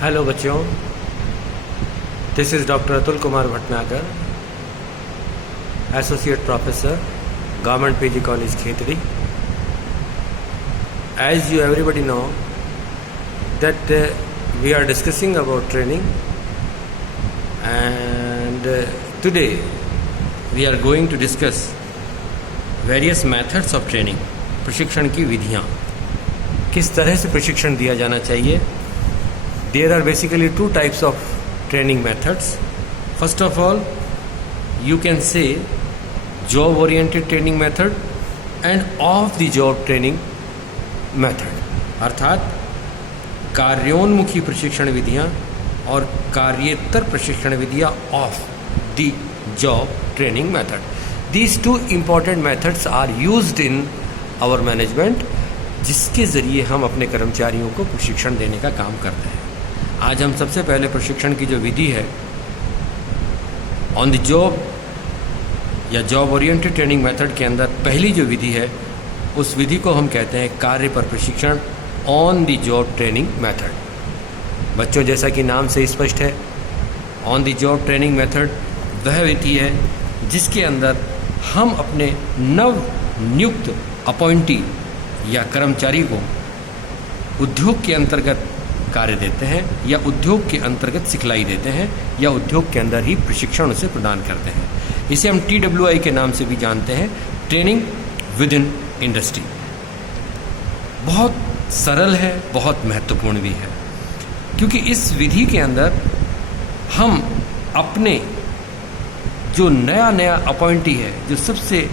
Hello बच्चों, this is doctor Atul Kumar Bhatnagar, associate professor, government PG college Khetri. As you everybody know that we are discussing about training, and today we are going to discuss various methods of training. प्रशिक्षण की विधियाँ, किस तरह से प्रशिक्षण दिया जाना चाहिए. There are basically two types of training methods. First of all, you can say job oriented training method and off the job training method. अर्थात कार्योन्मुखी प्रशिक्षण विधियाँ और कार्येतर प्रशिक्षण विधियाँ of the job training method. These two important methods are used in our management, जिसके ज़रिए हम अपने कर्मचारियों को प्रशिक्षण देने का काम करते हैं. आज हम सबसे पहले प्रशिक्षण की जो विधि है ऑन द जॉब या जॉब ओरिएंटेड ट्रेनिंग मेथड के अंदर पहली जो विधि है उस विधि को हम कहते हैं कार्य पर प्रशिक्षण on the job training method. बच्चों, जैसा कि नाम से स्पष्ट है, on the job training method वह विधि है जिसके अंदर हम अपने नव नियुक्त अपॉइंटी या कर्मचारी को उद्योग के अंतर्गत कार्य देते हैं या उद्योग के अंतर्गत सिखलाई देते हैं या उद्योग के अंदर ही प्रशिक्षण उसे प्रदान करते हैं. इसे हम TWI के नाम से भी जानते हैं, ट्रेनिंग विद इन इंडस्ट्री. बहुत सरल है, बहुत महत्वपूर्ण भी है, क्योंकि इस विधि के अंदर हम अपने जो नया अपॉइंटी है, जो सबसे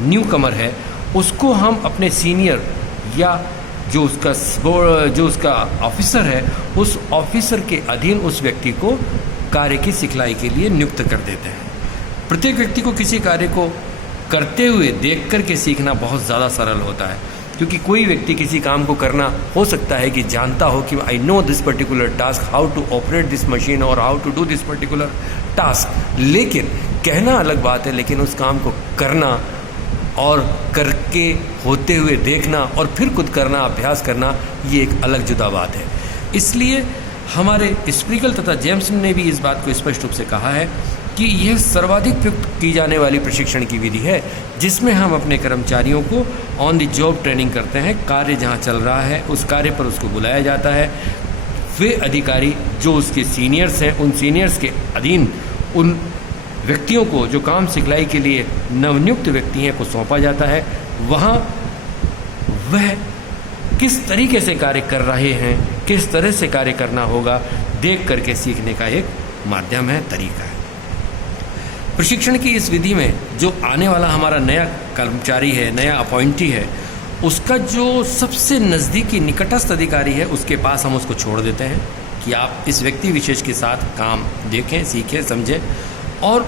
न्यू कमर है, उसको हम अपने सीनियर या जो उसका ऑफिसर है, उस ऑफिसर के अधीन उस व्यक्ति को कार्य की सिखलाई के लिए नियुक्त कर देते हैं. प्रत्येक व्यक्ति को किसी कार्य को करते हुए देख कर के सीखना बहुत ज़्यादा सरल होता है, क्योंकि कोई व्यक्ति किसी काम को करना हो सकता है कि जानता हो कि I know this particular task, how to operate this machine और how to do this particular task, लेकिन कहना अलग बात है, लेकिन उस काम को करना और करके होते हुए देखना और फिर खुद करना, अभ्यास करना, ये एक अलग जुदा बात है. इसलिए हमारे स्प्रिगल तथा जेम्सन ने भी इस बात को स्पष्ट रूप से कहा है कि यह सर्वाधिक प्रयुक्त की जाने वाली प्रशिक्षण की विधि है, जिसमें हम अपने कर्मचारियों को ऑन द जॉब ट्रेनिंग करते हैं. कार्य जहाँ चल रहा है उस कार्य पर उसको बुलाया जाता है. वे अधिकारी जो उसके सीनियर्स हैं, उन सीनियर्स के अधीन उन व्यक्तियों को जो काम सिखलाई के लिए नवनियुक्त व्यक्ति हैं को सौंपा जाता है. वहाँ वह किस तरीके से कार्य कर रहे हैं, किस तरह से कार्य करना होगा, देख करके सीखने का एक माध्यम है, तरीका है. प्रशिक्षण की इस विधि में जो आने वाला हमारा नया कर्मचारी है, नया अपॉइंटी है, उसका जो सबसे नज़दीकी निकटस्थ अधिकारी है, उसके पास हम उसको छोड़ देते हैं कि आप इस व्यक्ति विशेष के साथ काम देखें, सीखें, समझें, और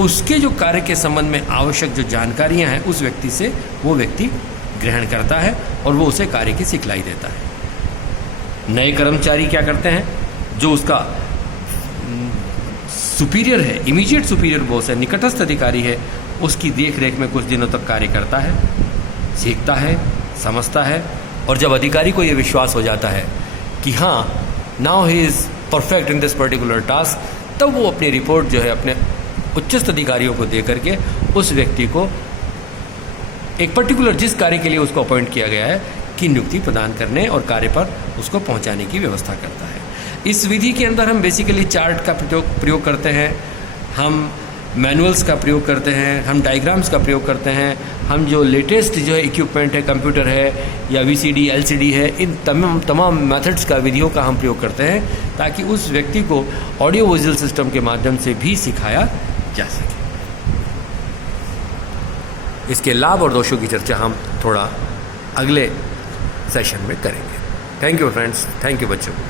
उसके जो कार्य के संबंध में आवश्यक जो जानकारियां हैं उस व्यक्ति से वो व्यक्ति ग्रहण करता है और वो उसे कार्य की सिखलाई देता है. नए कर्मचारी क्या करते हैं, जो उसका सुपीरियर है, इमीडिएट सुपीरियर बॉस है, निकटस्थ अधिकारी है, उसकी देख रेख में कुछ दिनों तक कार्य करता है, सीखता है, समझता है, और जब अधिकारी को ये विश्वास हो जाता है कि हाँ, now he is perfect in this particular task, तब वो अपनी रिपोर्ट जो है अपने उच्चस्थ अधिकारियों को दे करके उस व्यक्ति को एक पर्टिकुलर जिस कार्य के लिए उसको अपॉइंट किया गया है की नियुक्ति प्रदान करने और कार्य पर उसको पहुंचाने की व्यवस्था करता है. इस विधि के अंदर हम बेसिकली चार्ट का प्रयोग करते हैं, हम मैनुअल्स का प्रयोग करते हैं, हम डायग्राम्स का प्रयोग करते हैं, हम जो लेटेस्ट जो है इक्विपमेंट है, कंप्यूटर है या VCD LCD है, इन तमाम मेथड्स का, विधियों का हम प्रयोग करते हैं ताकि उस व्यक्ति को ऑडियो विजुअल सिस्टम के माध्यम से भी सिखाया जा सके. इसके लाभ और दोषों की चर्चा हम थोड़ा अगले सेशन में करेंगे. Thank you friends, thank you बच्चों.